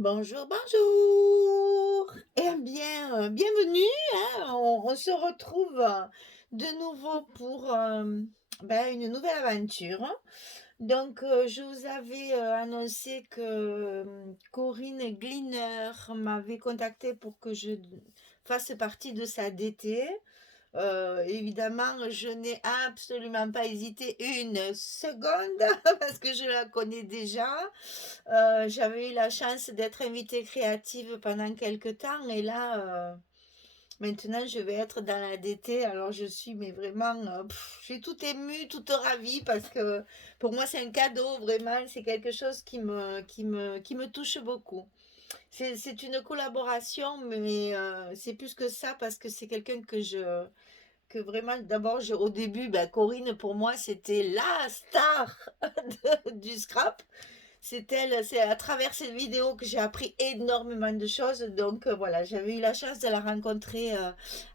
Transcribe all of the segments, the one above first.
Bonjour, bonjour! Eh bien, bienvenue, hein, on se retrouve de nouveau pour une nouvelle aventure. Donc, je vous avais annoncé que Corinne Gleaner m'avait contacté pour que je fasse partie de sa DT. Évidemment, je n'ai absolument pas hésité une seconde parce que je la connais déjà. J'avais eu la chance d'être invitée créative pendant quelque temps et là, maintenant je vais être dans la DT. Alors je suis mais vraiment, je suis toute émue, toute ravie parce que pour moi c'est un cadeau vraiment, c'est quelque chose qui me touche beaucoup. C'est une collaboration mais c'est plus que ça parce que c'est quelqu'un que vraiment d'abord au début, Corinne pour moi c'était la star du scrap. C'est à travers cette vidéo que j'ai appris énormément de choses. Donc voilà, j'avais eu la chance de la rencontrer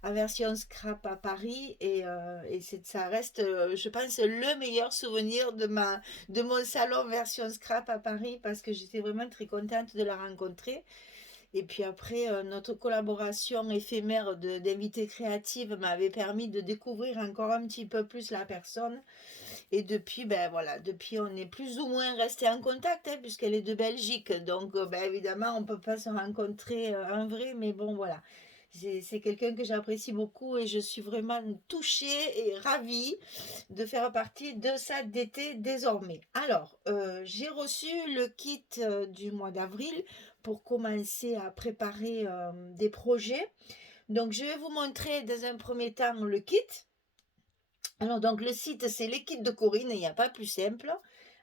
à Version Scrap à Paris et ça reste, je pense, le meilleur souvenir de mon salon Version Scrap à Paris parce que j'étais vraiment très contente de la rencontrer. Et puis après, notre collaboration éphémère d'invités créatives m'avait permis de découvrir encore un petit peu plus la personne. Et depuis, ben voilà, depuis on est plus ou moins resté en contact, hein, puisqu'elle est de Belgique. Donc, évidemment, on ne peut pas se rencontrer en vrai, mais bon, voilà. C'est quelqu'un que j'apprécie beaucoup et je suis vraiment touchée et ravie de faire partie de sa DT désormais. Alors, j'ai reçu le kit du mois d'avril pour commencer à préparer des projets. Donc, je vais vous montrer dans un premier temps le kit. Alors, donc, le site, c'est l'équipe de Corinne, il n'y a pas plus simple.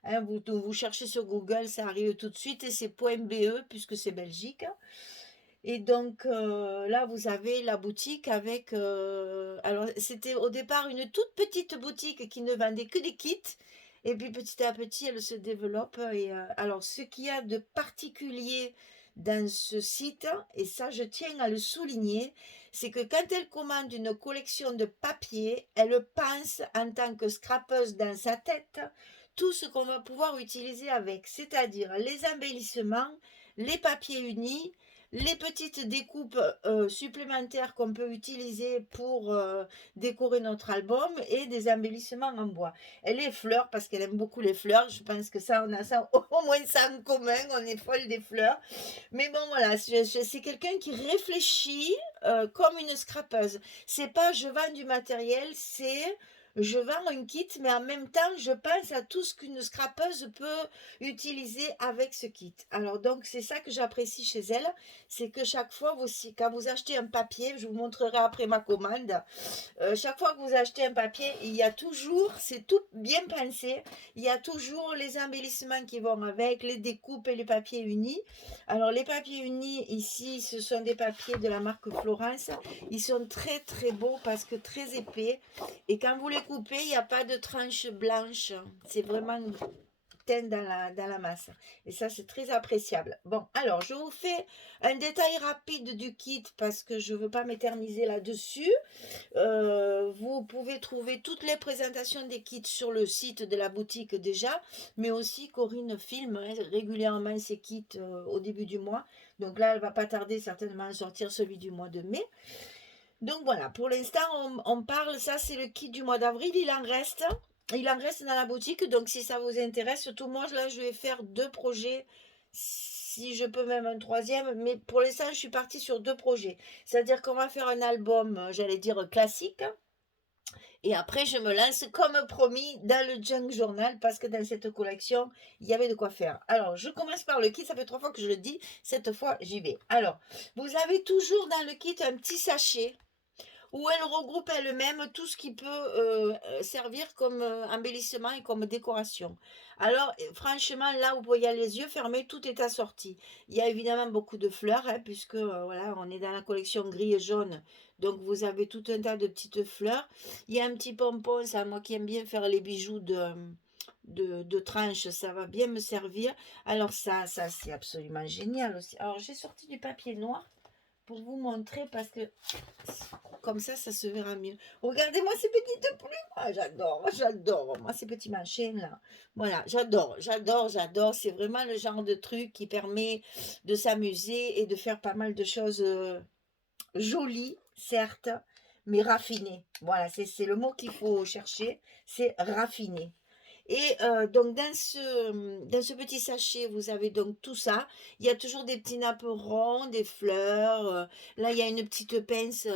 Hein, vous cherchez sur Google, ça arrive tout de suite, et c'est .be, puisque c'est Belgique. Et donc, là, vous avez la boutique avec... alors, c'était au départ une toute petite boutique qui ne vendait que des kits. Et puis, petit à petit, elle se développe. Et alors, ce qu'il y a de particulier dans ce site, et ça, je tiens à le souligner, c'est que quand elle commande une collection de papier, elle pense en tant que scrapeuse dans sa tête tout ce qu'on va pouvoir utiliser avec, c'est-à-dire les embellissements, les papiers unis, les petites découpes supplémentaires qu'on peut utiliser pour décorer notre album et des embellissements en bois. Et les fleurs, parce qu'elle aime beaucoup les fleurs, je pense que ça, on a ça au moins ça en commun, on est folle des fleurs. Mais bon, voilà, c'est quelqu'un qui réfléchit comme une scrapeuse. C'est pas je vends du matériel, c'est je vends un kit, mais en même temps, je pense à tout ce qu'une scrapeuse peut utiliser avec ce kit. Alors, donc, c'est ça que j'apprécie chez elle, c'est que chaque fois, quand vous achetez un papier, je vous montrerai après ma commande, chaque fois que vous achetez un papier, il y a toujours, c'est tout bien pensé, il y a toujours les embellissements qui vont avec, les découpes et les papiers unis. Alors les papiers unis ici, ce sont des papiers de la marque Florence. Ils sont très très beaux parce que très épais. Et quand vous les coupez, il n'y a pas de tranche blanche. C'est vraiment dans la masse. Et ça, c'est très appréciable. Bon, alors, je vous fais un détail rapide du kit parce que je ne veux pas m'éterniser là-dessus. Vous pouvez trouver toutes les présentations des kits sur le site de la boutique déjà, mais aussi Corinne filme régulièrement ses kits au début du mois. Donc là, elle va pas tarder certainement à sortir celui du mois de mai. Donc voilà, pour l'instant, on parle, ça c'est le kit du mois d'avril, il en reste. Il en reste dans la boutique, donc si ça vous intéresse, surtout moi, là, je vais faire deux projets, si je peux même un troisième, mais pour l'instant, je suis partie sur deux projets. C'est-à-dire qu'on va faire un album, j'allais dire classique, et après, je me lance, comme promis, dans le Junk Journal, parce que dans cette collection, il y avait de quoi faire. Alors, je commence par le kit, ça fait 3 fois que je le dis, cette fois, j'y vais. Alors, vous avez toujours dans le kit un petit sachet où elle regroupe elle-même tout ce qui peut servir comme embellissement et comme décoration. Alors, franchement, là, vous voyez les yeux fermés, tout est assorti. Il y a évidemment beaucoup de fleurs, hein, puisque voilà, on est dans la collection gris et jaune, donc vous avez tout un tas de petites fleurs. Il y a un petit pompon, ça, moi qui aime bien faire les bijoux de tranches, ça va bien me servir. Alors ça c'est absolument génial aussi. Alors j'ai sorti du papier noir pour vous montrer parce que comme ça se verra mieux. Regardez-moi ces petites plumes. Ah, j'adore. Moi, ces petits machins là. Voilà, j'adore. C'est vraiment le genre de truc qui permet de s'amuser et de faire pas mal de choses jolies, certes, mais raffinées. Voilà, c'est le mot qu'il faut chercher, c'est raffiné. Et donc dans ce petit sachet, vous avez donc tout ça. Il y a toujours des petits nappes ronds, des fleurs. Là, il y a une petite pince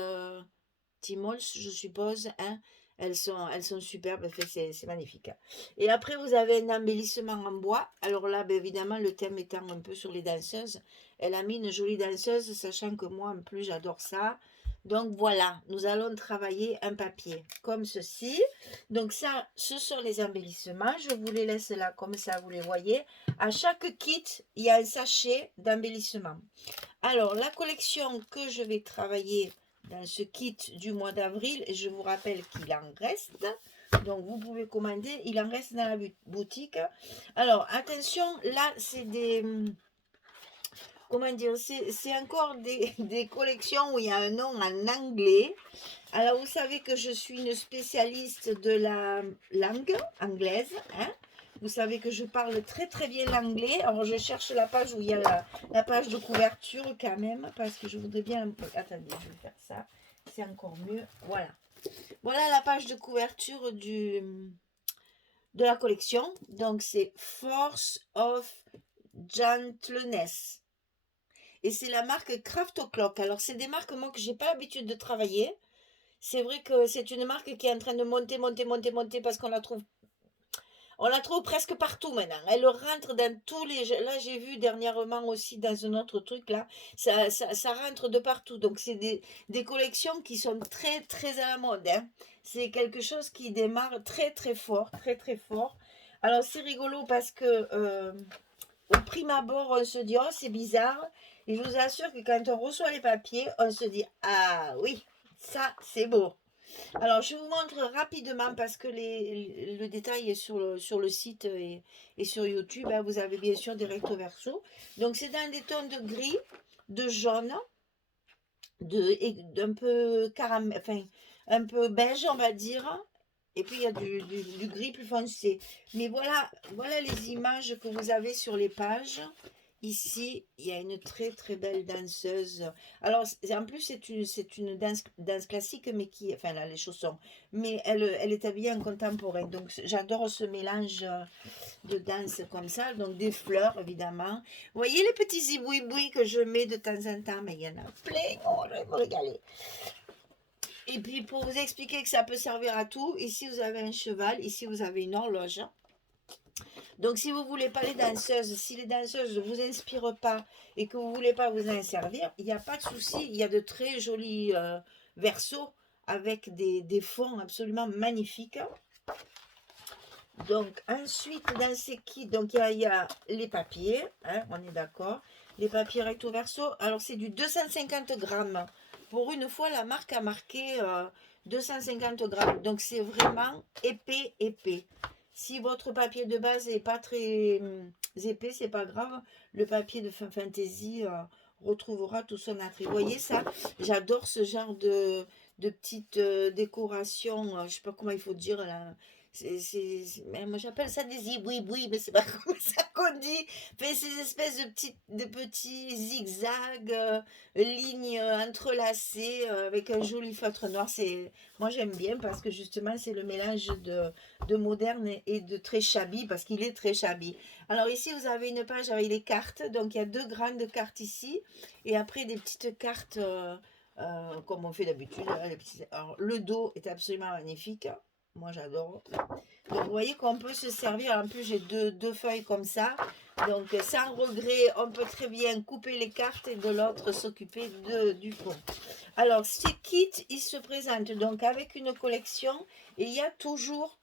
Timols, je suppose. Hein. Elles sont superbes, enfin, c'est magnifique. Et après, vous avez un embellissement en bois. Alors là, ben, évidemment, le thème étant un peu sur les danseuses. Elle a mis une jolie danseuse, sachant que moi, en plus, j'adore ça. Donc voilà, nous allons travailler un papier comme ceci. Donc ça, ce sont les embellissements. Je vous les laisse là, comme ça, vous les voyez. À chaque kit, il y a un sachet d'embellissement. Alors, la collection que je vais travailler dans ce kit du mois d'avril, et je vous rappelle qu'il en reste, donc vous pouvez commander, il en reste dans la boutique. Alors, attention, là, c'est des... Comment dire, c'est encore des collections où il y a un nom en anglais. Alors, vous savez que je suis une spécialiste de la langue anglaise, hein. Vous savez que je parle très très bien l'anglais. Alors, je cherche la page où il y a la page de couverture quand même, parce que je voudrais bien un peu... Attendez, je vais faire ça. C'est encore mieux. Voilà. Voilà la page de couverture de la collection. Donc, c'est Force of Gentleness. Et c'est la marque Craft O'Clock. Alors, c'est des marques, moi, que j'ai pas l'habitude de travailler. C'est vrai que c'est une marque qui est en train de monter parce qu'on la trouve. On la trouve presque partout maintenant. Elle rentre dans tous les... Là, j'ai vu dernièrement aussi dans un autre truc, là. Ça rentre de partout. Donc, c'est des collections qui sont très, très à la mode. Hein. C'est quelque chose qui démarre très, très fort. Très, très fort. Alors, c'est rigolo parce que au prime abord, on se dit, oh, c'est bizarre. Et je vous assure que quand on reçoit les papiers, on se dit, ah oui, ça, c'est beau. Alors, je vous montre rapidement parce que le détail est sur le site et sur YouTube. Hein, vous avez bien sûr des recto verso. Donc, c'est dans des tons de gris, de jaune, d'un peu caramel, enfin, un peu beige, on va dire. Et puis, il y a du gris plus foncé. Mais voilà les images que vous avez sur les pages. Ici, il y a une très très belle danseuse. Alors, en plus, c'est une danse classique, mais qui, enfin là, les chaussons, mais elle est habillée en contemporain. Donc, j'adore ce mélange de danse comme ça. Donc, des fleurs, évidemment. Vous voyez les petits zibouibouis que je mets de temps en temps, mais il y en a plein. Oh, je vais me régaler. Et puis, pour vous expliquer que ça peut servir à tout, ici, vous avez un cheval, ici, vous avez une horloge. Donc, si vous ne voulez pas les danseuses, si les danseuses ne vous inspirent pas et que vous ne voulez pas vous en servir, il n'y a pas de souci. Il y a de très jolis versos avec des fonds absolument magnifiques. Donc, ensuite, dans ces kits, donc il y a les papiers, hein, on est d'accord. Les papiers recto verso. Alors, c'est du 250 grammes. Pour une fois, la marque a marqué 250 grammes. Donc, c'est vraiment épais. Si votre papier de base n'est pas très épais, c'est pas grave. Le papier de Fantasy retrouvera tout son attrait. Vous voyez ça? J'adore ce genre de petites décorations. Je ne sais pas comment il faut dire là. Moi j'appelle ça des zibouibouis, mais c'est pas comme ça qu'on dit. Fait ces espèces de petits zigzags, lignes entrelacées avec un joli feutre noir. Moi j'aime bien parce que justement c'est le mélange de moderne et de très shabby parce qu'il est très shabby. Alors ici vous avez une page avec les cartes. Donc il y a deux grandes cartes ici et après des petites cartes comme on fait d'habitude. Alors le dos est absolument magnifique. Moi, j'adore. Donc, vous voyez qu'on peut se servir. En plus, j'ai deux feuilles comme ça. Donc, sans regret, on peut très bien couper les cartes et de l'autre s'occuper du fond. Alors, ces kits, ils se présentent donc avec une collection. Et il y a toujours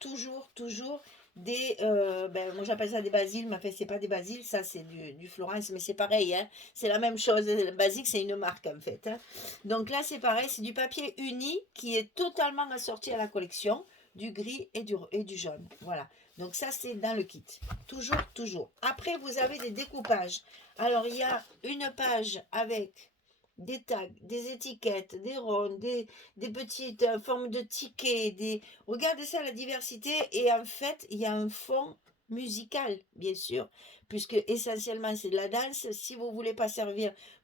des... moi, j'appelle ça des basiles. Mais en fait, c'est pas des basiles. Ça, c'est du Florence. Mais c'est pareil. Hein, c'est la même chose. Le basique, c'est une marque, en fait. Hein. Donc là, c'est pareil. C'est du papier uni qui est totalement assorti à la collection. Du gris et du jaune. Voilà. Donc ça, c'est dans le kit. Toujours. Après, vous avez des découpages. Alors, il y a une page avec des tags, des étiquettes, des ronds, des petites formes de tickets, regardez ça, la diversité. Et en fait, il y a un fond musical, bien sûr, puisque essentiellement c'est de la danse. Si vous voulez pas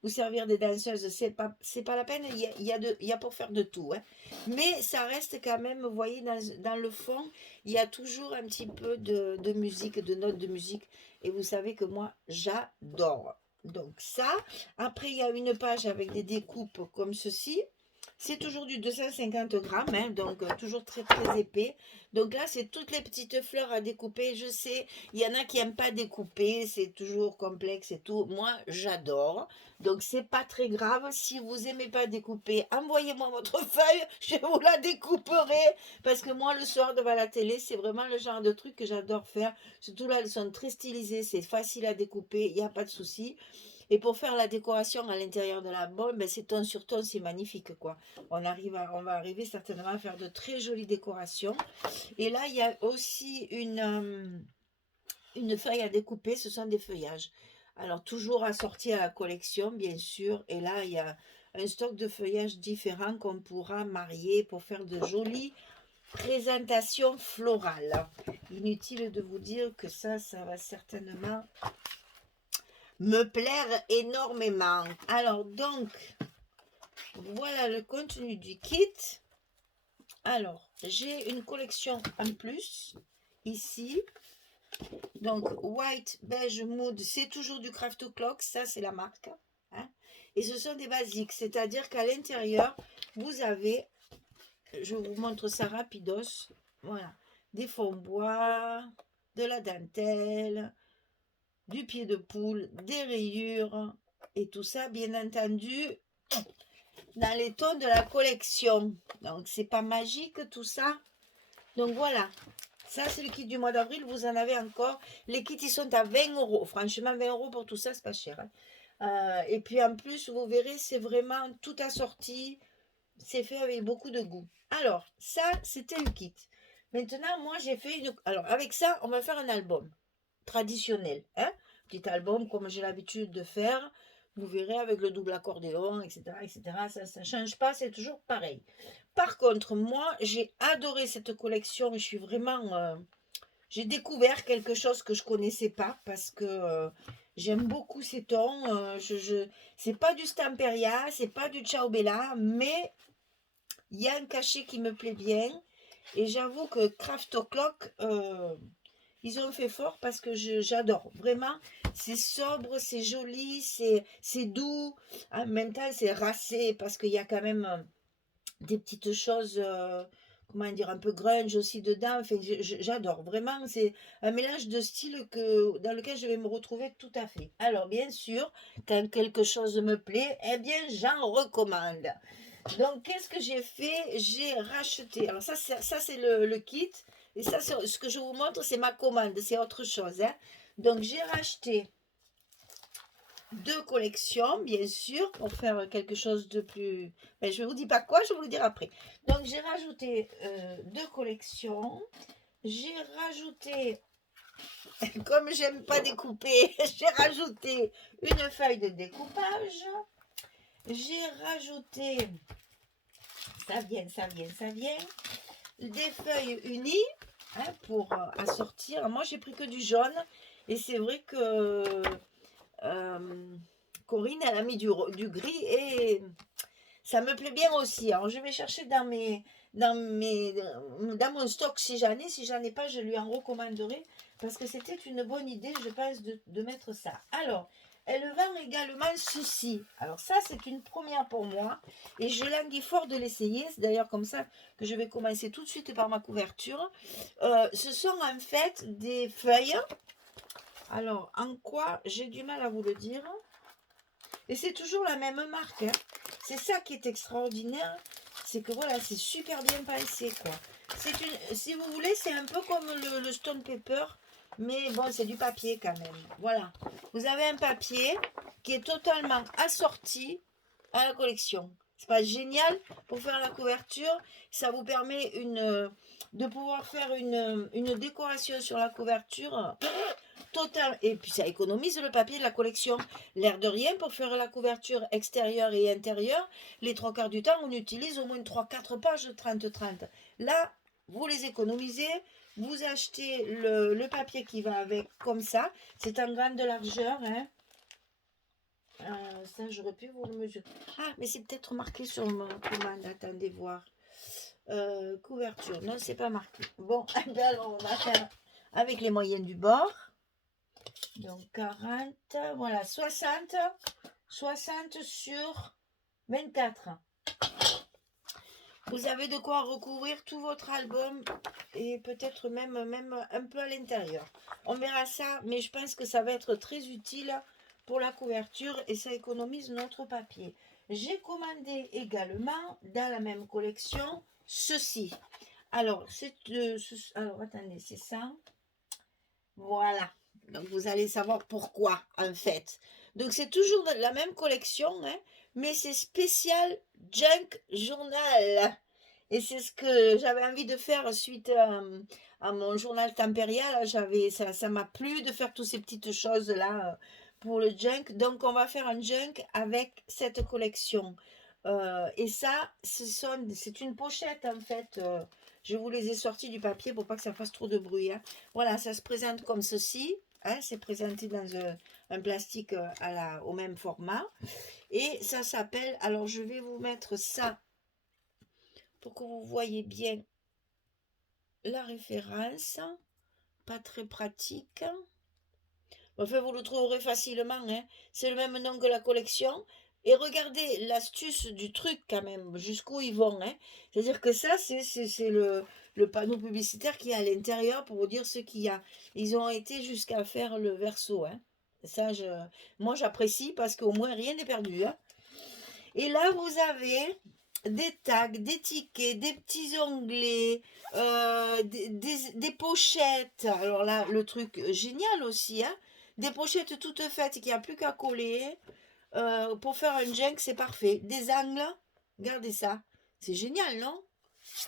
vous servir des danseuses, c'est pas la peine. Il y a pour faire de tout, hein. Mais ça reste quand même, vous voyez, dans le fond, il y a toujours un petit peu de musique, de notes de musique. Et vous savez que moi, j'adore. Donc ça, après, il y a une page avec des découpes comme ceci. C'est toujours du 250 grammes, hein, donc toujours très très épais. Donc là, c'est toutes les petites fleurs à découper. Je sais, il y en a qui n'aiment pas découper, c'est toujours complexe et tout. Moi, j'adore. Donc c'est pas très grave. Si vous aimez pas découper, envoyez-moi votre feuille, je vous la découperai. Parce que moi, le soir devant la télé, c'est vraiment le genre de truc que j'adore faire. Surtout là, elles sont très stylisées, c'est facile à découper, il n'y a pas de souci. Et pour faire la décoration à l'intérieur de la bolle, ben c'est ton sur ton, c'est magnifique, quoi. On va arriver certainement à faire de très jolies décorations. Et là, il y a aussi une feuille à découper, ce sont des feuillages. Alors, toujours assortis à la collection, bien sûr. Et là, il y a un stock de feuillages différents qu'on pourra marier pour faire de jolies présentations florales. Inutile de vous dire que ça va certainement me plaire énormément. Alors donc, voilà le contenu du kit. Alors, j'ai une collection en plus, ici. Donc, white, beige, mood, c'est toujours du Craft Clock, ça c'est la marque. Hein. Et ce sont des basiques, c'est-à-dire qu'à l'intérieur, vous avez, je vous montre ça rapidos, voilà, des fonds bois, de la dentelle, du pied de poule, des rayures, et tout ça, bien entendu, dans les tons de la collection. Donc, c'est pas magique tout ça. Donc, voilà. Ça, c'est le kit du mois d'avril. Vous en avez encore. Les kits, ils sont à 20 euros. Franchement, 20 euros pour tout ça, c'est pas cher. Hein. Et puis, en plus, vous verrez, c'est vraiment tout assorti. C'est fait avec beaucoup de goût. Alors, ça, c'était le kit. Maintenant, moi, j'ai fait une... Alors, avec ça, on va faire un album traditionnel. Hein, petit album comme j'ai l'habitude de faire. Vous verrez avec le double accordéon, etc. etc. Ça ne change pas, c'est toujours pareil. Par contre, moi, j'ai adoré cette collection. Je suis vraiment... j'ai découvert quelque chose que je connaissais pas parce que j'aime beaucoup ces tons. C'est pas du Stamperia, c'est pas du Ciao Bella, mais il y a un cachet qui me plaît bien. Et j'avoue que Craft O'Clock, ils ont fait fort parce que j'adore. Vraiment, c'est sobre, c'est joli, c'est doux. En même temps, c'est racé parce qu'il y a quand même des petites choses, comment dire, un peu grunge aussi dedans. Enfin, j'adore. Vraiment, c'est un mélange de styles dans lequel je vais me retrouver tout à fait. Alors, bien sûr, quand quelque chose me plaît, eh bien, j'en recommande. Donc, qu'est-ce que j'ai fait? J'ai racheté. Alors, ça c'est le kit. Et ça, ce que je vous montre, c'est ma commande. C'est autre chose. Hein. Donc, j'ai racheté 2 collections, bien sûr, pour faire quelque chose de plus... Ben, je ne vous dis pas quoi, je vais vous le dire après. Donc, j'ai rajouté 2 collections. J'ai rajouté, comme j'aime pas découper, j'ai rajouté une feuille de découpage. J'ai rajouté, ça vient, des feuilles unies hein, pour assortir. Moi, j'ai pris que du jaune. Et c'est vrai que Corinne, elle a mis du gris et ça me plaît bien aussi. Alors, je vais chercher dans mon stock si j'en ai pas, je lui en recommanderai parce que c'était une bonne idée, je pense, de mettre ça. Alors, elle vend également ceci. Alors ça, c'est une première pour moi et je languis fort de l'essayer. C'est d'ailleurs comme ça que je vais commencer tout de suite par ma couverture. Ce sont en fait des feuilles. Alors, en quoi j'ai du mal à vous le dire. Et c'est toujours la même marque. Hein. C'est ça qui est extraordinaire. C'est que voilà, c'est super bien pensé. Quoi. Si vous voulez, c'est un peu comme le Stone Paper. Mais bon, c'est du papier quand même. Voilà. Vous avez un papier qui est totalement assorti à la collection. C'est pas génial pour faire la couverture. Ça vous permet de pouvoir faire une décoration sur la couverture total. Et puis ça économise le papier de la collection. L'air de rien, pour faire la couverture extérieure et intérieure, les 3/4 du temps, on utilise au moins 3-4 pages de 30-30. Là, vous les économisez, vous achetez le papier qui va avec comme ça. C'est en grande largeur, hein. Ça, j'aurais pu vous le mesurer. Ah, mais c'est peut-être marqué sur ma commande. Attendez voir. Couverture. Non, c'est pas marqué. Bon, eh bien, alors, on va faire avec les moyennes du bord. Donc, 40. Voilà, 60 sur 24. Vous avez de quoi recouvrir tout votre album et peut-être même un peu à l'intérieur. On verra ça, mais je pense que ça va être très utile pour la couverture et ça économise notre papier. J'ai commandé également dans la même collection ceci. Alors, alors attendez, c'est ça. Voilà. Donc, vous allez savoir pourquoi, en fait. Donc, c'est toujours de la même collection, hein, mais c'est spécial Junk Journal. Et c'est ce que j'avais envie de faire suite à mon journal tempérial. Ça m'a plu de faire toutes ces petites choses-là pour le junk. Donc, on va faire un junk avec cette collection. Et ça, c'est une pochette, en fait. Je vous les ai sortis du papier pour pas que ça fasse trop de bruit, hein. Voilà, ça se présente comme ceci. Hein, c'est présenté dans un plastique au même format. Et ça s'appelle, alors je vais vous mettre ça pour que vous voyez bien la référence. Pas très pratique. Enfin, vous le trouverez facilement, hein. C'est le même nom que la collection. Et regardez l'astuce du truc quand même, jusqu'où ils vont, hein. C'est-à-dire que ça, c'est le panneau publicitaire qui est à l'intérieur pour vous dire ce qu'il y a. Ils ont été jusqu'à faire le verso, hein. Ça, moi, j'apprécie parce qu'au moins, rien n'est perdu, hein. Et là, vous avez des tags, des tickets, des petits onglets, des pochettes. Alors là, le truc génial aussi, hein. Des pochettes toutes faites qu'il n'y a plus qu'à coller. Pour faire un junk, c'est parfait. Des angles, regardez ça. C'est génial, non?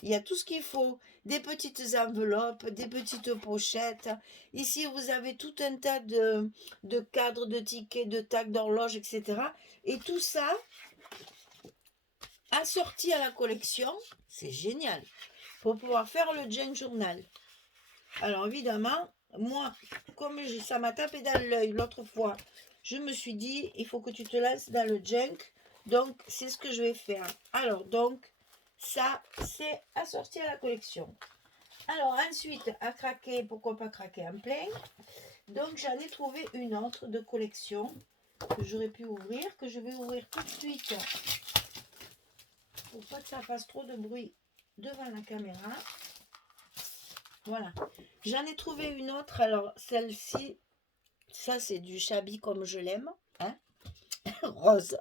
Il y a tout ce qu'il faut. Des petites enveloppes, des petites pochettes. Ici, vous avez tout un tas de cadres, de tickets, de tags, d'horloges, etc. Et tout ça, assorti à la collection, c'est génial. Pour pouvoir faire le junk journal. Alors évidemment, moi, comme ça m'a tapé dans l'œil l'autre fois, je me suis dit, il faut que tu te lances dans le junk. Donc, c'est ce que je vais faire. Alors, donc, ça, c'est assorti à la collection. Alors, ensuite, à craquer, pourquoi pas craquer en plein. Donc, j'en ai trouvé une autre de collection que j'aurais pu ouvrir, que je vais ouvrir tout de suite. Pour pas que ça fasse trop de bruit devant la caméra. Voilà. J'en ai trouvé une autre. Alors, celle-ci, ça, c'est du Shabby comme je l'aime. Hein? Rose.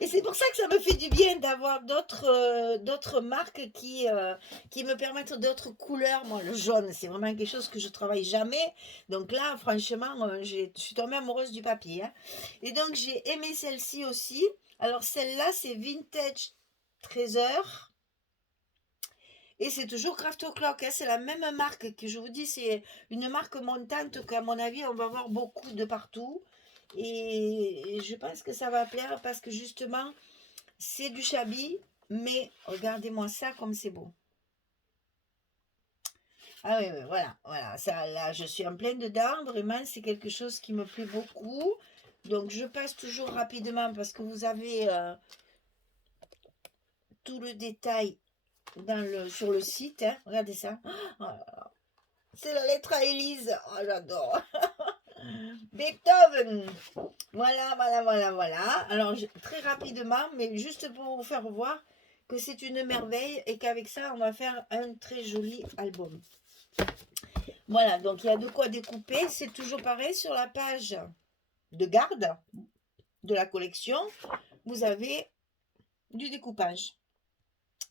Et c'est pour ça que ça me fait du bien d'avoir d'autres marques qui me permettent d'autres couleurs. Moi, le jaune, c'est vraiment quelque chose que je travaille jamais. Donc là, franchement, je suis tombée amoureuse du papier, hein. Et donc, j'ai aimé celle-ci aussi. Alors, celle-là, c'est Vintage Treasure. Et c'est toujours Craft O'Clock, hein, c'est la même marque que je vous dis, c'est une marque montante qu'à mon avis, on va voir beaucoup de partout. Et je pense que ça va plaire parce que justement, c'est du Shabby, mais regardez-moi ça comme c'est beau. Ah oui, oui, voilà, ça, là, je suis en pleine dedans, vraiment, c'est quelque chose qui me plaît beaucoup. Donc, je passe toujours rapidement parce que vous avez tout le détail sur le site, hein. Regardez ça. Oh, c'est la lettre à Élise. Oh, j'adore. Beethoven. Voilà. Alors, très rapidement, mais juste pour vous faire voir que c'est une merveille et qu'avec ça, on va faire un très joli album. Voilà, donc il y a de quoi découper. C'est toujours pareil sur la page de garde de la collection. Vous avez du découpage.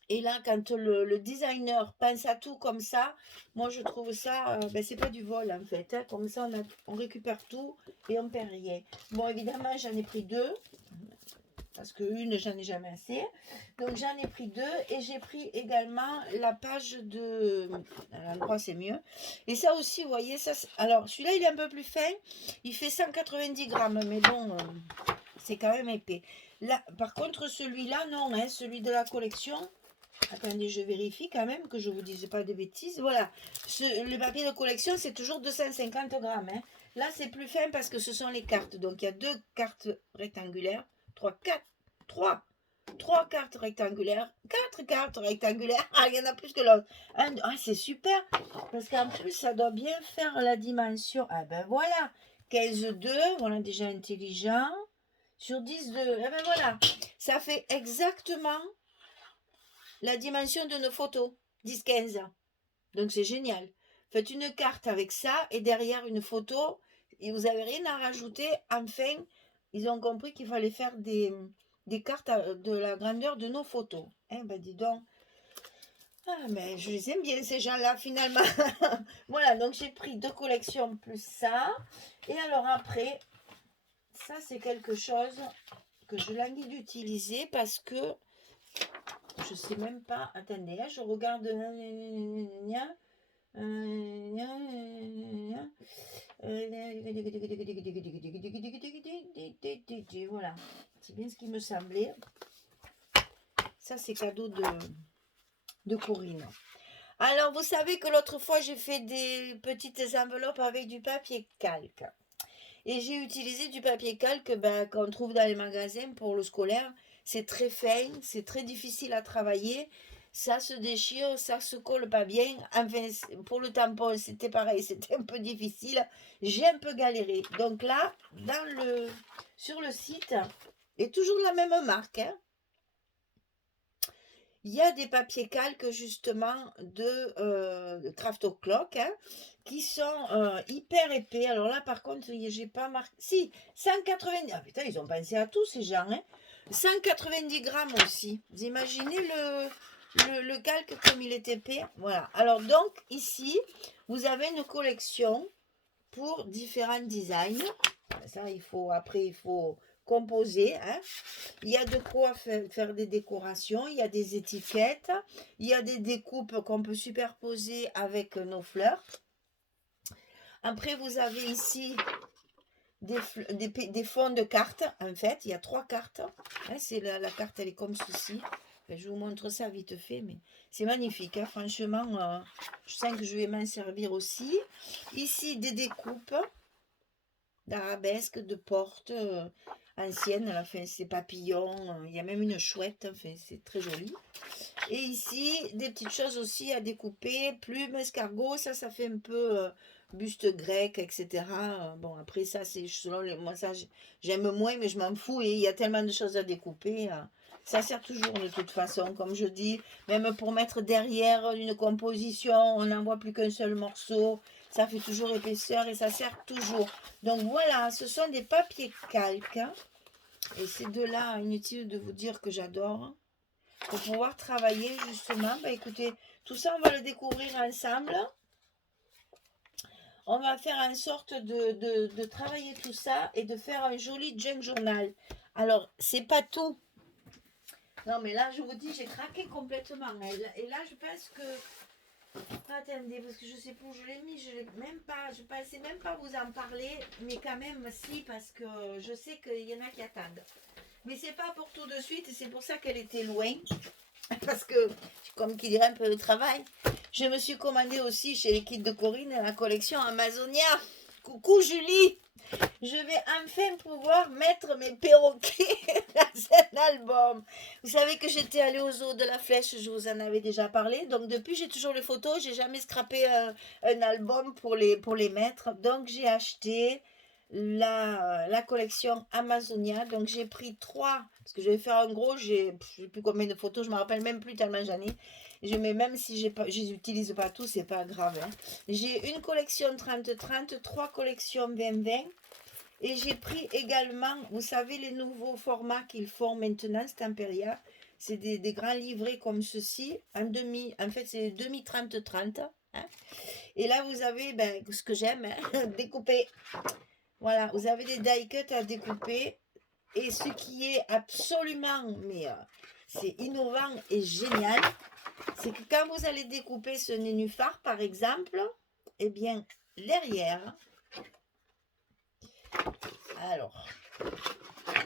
Et là, quand le designer pense à tout comme ça, moi je trouve ça, c'est pas du vol en fait, hein. Comme ça on récupère tout et on perd rien. Bon, évidemment, j'en ai pris deux. parce que une, j'en ai jamais assez. Donc j'en ai pris deux et j'ai pris également la page de... À l'endroit, c'est mieux. Et ça aussi, vous voyez, ça, alors celui-là, il est un peu plus fin. Il fait 190 grammes, mais bon, c'est quand même épais. Là, par contre, celui-là, non, hein, celui de la collection... Attendez, je vérifie quand même que je ne vous dise pas de bêtises. Voilà, le papier de collection, c'est toujours 250 grammes. Hein. Là, c'est plus fin parce que ce sont les cartes. Donc, il y a deux cartes rectangulaires, trois cartes rectangulaires, quatre cartes rectangulaires. Ah, il y en a plus que l'autre. Ah, c'est super parce qu'en plus, ça doit bien faire la dimension. Ah ben voilà, 15,2, voilà déjà intelligent. Sur 10,2, ah ben voilà, ça fait exactement la dimension de nos photos, 10-15. Donc c'est génial. Faites une carte avec ça et derrière une photo et vous n'avez rien à rajouter. Enfin, ils ont compris qu'il fallait faire des cartes de la grandeur de nos photos. Eh ben dis donc. Ah mais je les aime bien ces gens-là finalement. Voilà, donc j'ai pris deux collections plus ça. Et alors après, ça c'est quelque chose que je languis d'utiliser parce que je sais même pas. Attendez, je regarde. Voilà, c'est bien ce qui me semblait. Ça, c'est cadeau de Corinne. Alors, vous savez que l'autre fois, j'ai fait des petites enveloppes avec du papier calque. Et j'ai utilisé du papier calque qu'on trouve dans les magasins pour le scolaire. C'est très fin, c'est très difficile à travailler. Ça se déchire, ça se colle pas bien. Enfin, pour le tampon, c'était pareil, c'était un peu difficile. J'ai un peu galéré. Donc là, sur le site, et toujours la même marque, hein, il y a des papiers calques justement de Craft O'Clock hein, qui sont hyper épais. Alors là, par contre, j'ai pas marqué. Si, 190. Ah putain, ils ont pensé à tout ces gens. Hein. 190 grammes aussi. Vous imaginez le calque comme il est épais. Voilà. Alors donc, ici, vous avez une collection pour différents designs. Ça, après, il faut composer. Hein. Il y a de quoi faire des décorations, il y a des étiquettes, il y a des découpes qu'on peut superposer avec nos fleurs. Après, vous avez ici des fonds de cartes. En fait, il y a 3 cartes. Hein, la carte, elle est comme ceci. Je vous montre ça vite fait, mais c'est magnifique. Hein, franchement, je sens que je vais m'en servir aussi. Ici, des découpes d'arabesques, de portes anciennes. Enfin, c'est papillons. Il y a même une chouette. Enfin, c'est très joli. Et ici, des petites choses aussi à découper. Plumes, escargots. Ça fait un peu buste grec, etc. Bon, après, ça, c'est selon moi, ça, j'aime moins, mais je m'en fous. Et il y a tellement de choses à découper. Ça sert toujours de toute façon, comme je dis. Même pour mettre derrière une composition, on n'en voit plus qu'un seul morceau. Ça fait toujours épaisseur et ça sert toujours. Donc voilà, ce sont des papiers calques. Et c'est de là, inutile de vous dire que j'adore. Pour pouvoir travailler justement. Écoutez, tout ça, on va le découvrir ensemble. On va faire en sorte de travailler tout ça et de faire un joli junk journal. Alors, c'est pas tout. Non, mais là, je vous dis, j'ai craqué complètement. Et là, je pense que... Attendez, parce que je sais plus où je l'ai mis. Je pensais même pas vous en parler. Mais quand même, si, parce que je sais qu'il y en a qui attendent. Mais c'est pas pour tout de suite. C'est pour ça qu'elle était loin. Parce que, comme qui dirait un peu de travail, je me suis commandé aussi chez l'équipe de Corinne la collection Amazonia. Coucou Julie! Je vais enfin pouvoir mettre mes perroquets dans un album. Vous savez que j'étais allée au zoo de la Flèche, je vous en avais déjà parlé. Donc depuis, j'ai toujours les photos. J'ai jamais scrappé un album pour les mettre. Donc j'ai acheté la collection Amazonia. Donc j'ai pris 3, parce que je vais faire un gros, je ne sais plus combien de photos, je ne me rappelle même plus tellement j'en ai. Mais même si je n'utilise pas tout, c'est pas grave. Hein. J'ai une collection 30-30, 3 collections 20-20. Et j'ai pris également, vous savez, les nouveaux formats qu'ils font maintenant, Stamperia. C'est des grands livrets comme ceci, en fait, c'est demi 30-30. Hein. Et là, vous avez, ce que j'aime, hein, découper. Voilà, vous avez des die cuts à découper. Et ce qui est absolument, mais c'est innovant et génial, c'est que quand vous allez découper ce nénuphar, par exemple, eh bien, derrière, alors,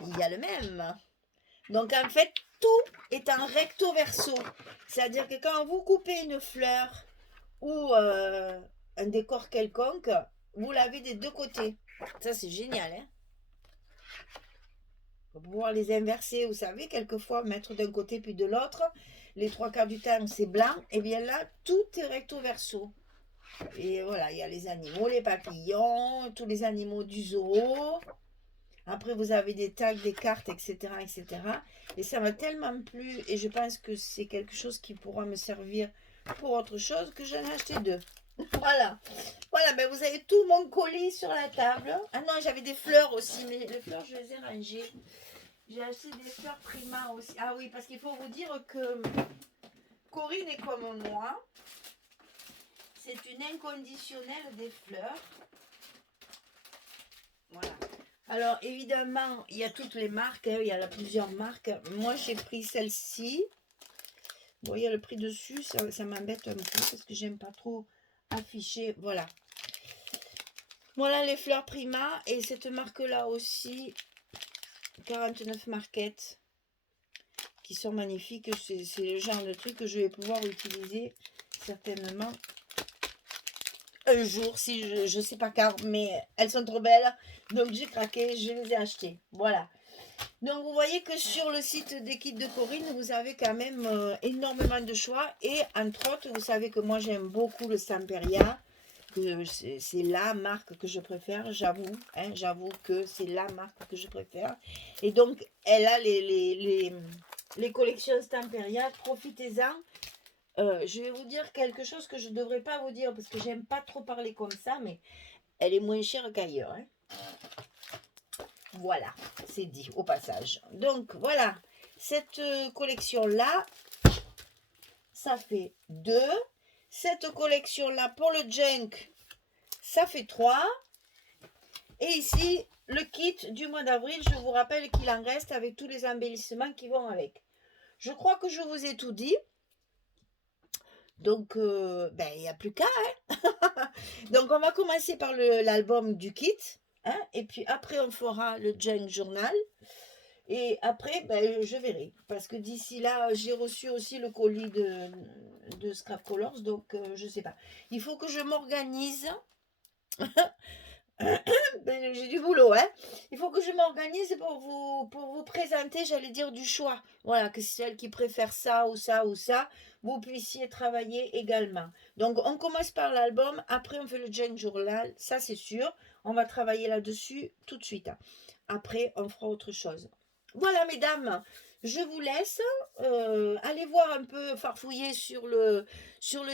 il y a le même. Donc, en fait, tout est en recto verso. C'est-à-dire que quand vous coupez une fleur ou un décor quelconque, vous l'avez des deux côtés. Ça, c'est génial, hein? Pour pouvoir les inverser, vous savez, quelquefois mettre d'un côté puis de l'autre. Les trois quarts du temps, c'est blanc. Et bien là, tout est recto verso. Et voilà, il y a les animaux, les papillons, tous les animaux du zoo. Après, vous avez des tags, des cartes, etc., etc. Et ça m'a tellement plu et je pense que c'est quelque chose qui pourra me servir pour autre chose que j'en ai acheté deux. Voilà. Voilà, ben vous avez tout mon colis sur la table. Ah non, j'avais des fleurs aussi, mais les fleurs, je les ai rangées. J'ai acheté des fleurs Prima aussi. Ah oui, parce qu'il faut vous dire que Corinne est comme moi. C'est une inconditionnelle des fleurs. Voilà. Alors, évidemment, il y a toutes les marques. Il y a plusieurs marques. Moi, j'ai pris celle-ci. Bon, il y a le prix dessus. Ça m'embête un peu parce que j'aime pas trop afficher. Voilà. Voilà les fleurs Prima. Et cette marque-là aussi, 49 Market, qui sont magnifiques. C'est le genre de truc que je vais pouvoir utiliser certainement un jour, si je sais pas quand, mais elles sont trop belles. Donc j'ai craqué, je les ai achetées. Voilà. Donc vous voyez que sur le site des kits de Corinne, vous avez quand même énormément de choix. Et entre autres, vous savez que moi j'aime beaucoup le Samperia. C'est la marque que je préfère, j'avoue. Hein, j'avoue que c'est la marque que je préfère. Et donc, elle a les collections Stamperia. Profitez-en. Je vais vous dire quelque chose que je ne devrais pas vous dire parce que j'aime pas trop parler comme ça, mais elle est moins chère qu'ailleurs. Hein. Voilà, c'est dit au passage. Donc voilà, cette collection-là, ça fait 2. Cette collection-là, pour le junk, ça fait 3. Et ici, le kit du mois d'avril, je vous rappelle qu'il en reste avec tous les embellissements qui vont avec. Je crois que je vous ai tout dit. Donc, ben, il n'y a plus qu'à. Hein. Donc, on va commencer par l'album du kit. Hein, et puis après, on fera le junk journal. Et après, ben, je verrai. Parce que d'ici là, j'ai reçu aussi le colis de Scrap Colors. Donc, je ne sais pas. Il faut que je m'organise. Ben, j'ai du boulot, hein. Il faut que je m'organise pour vous présenter, j'allais dire, du choix. Voilà, que celle qui préfère ça ou ça ou ça, vous puissiez travailler également. Donc, on commence par l'album, après on fait le junk journal, ça c'est sûr. On va travailler là-dessus tout de suite. Après, on fera autre chose. Voilà, mesdames, je vous laisse. Allez voir un peu, farfouiller sur le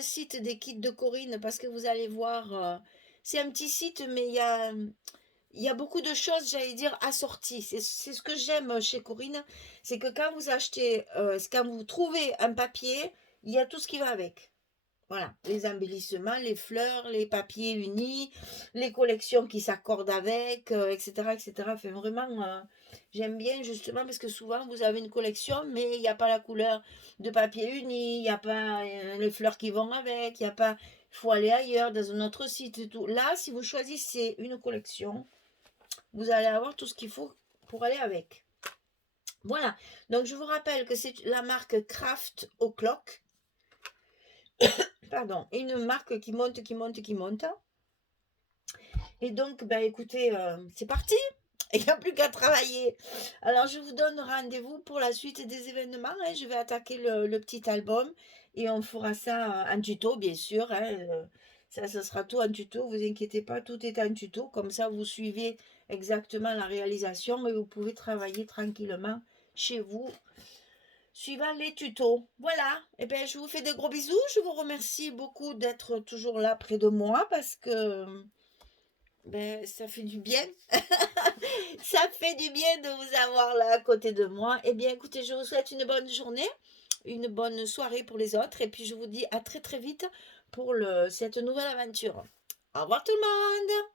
site des kits de Corinne, parce que vous allez voir... c'est un petit site, mais il y a beaucoup de choses, j'allais dire, assorties. C'est ce que j'aime chez Corinne. C'est que quand vous achetez, quand vous trouvez un papier, il y a tout ce qui va avec. Voilà, les embellissements, les fleurs, les papiers unis, les collections qui s'accordent avec, etc., etc. Enfin, vraiment, j'aime bien justement parce que souvent vous avez une collection, mais il n'y a pas la couleur de papier uni, il n'y a pas les fleurs qui vont avec, il n'y a pas, il faut aller ailleurs, dans un autre site et tout. Là, si vous choisissez une collection, vous allez avoir tout ce qu'il faut pour aller avec. Voilà, donc je vous rappelle que c'est la marque Craft O'Clock. Pardon, une marque qui monte, qui monte, qui monte. Et donc, ben écoutez, c'est parti. Il n'y a plus qu'à travailler. Alors, je vous donne rendez-vous pour la suite des événements. Hein. Je vais attaquer le petit album et on fera ça en tuto, bien sûr. Hein. Ça sera tout en tuto. Vous inquiétez pas, tout est en tuto. Comme ça, vous suivez exactement la réalisation et vous pouvez travailler tranquillement chez vous suivant les tutos. Voilà, et bien je vous fais de gros bisous, je vous remercie beaucoup d'être toujours là près de moi parce que ben, ça fait du bien. Ça fait du bien de vous avoir là à côté de moi. Et bien écoutez, je vous souhaite une bonne journée, une bonne soirée pour les autres et puis je vous dis à très très vite pour cette nouvelle aventure. Au revoir tout le monde!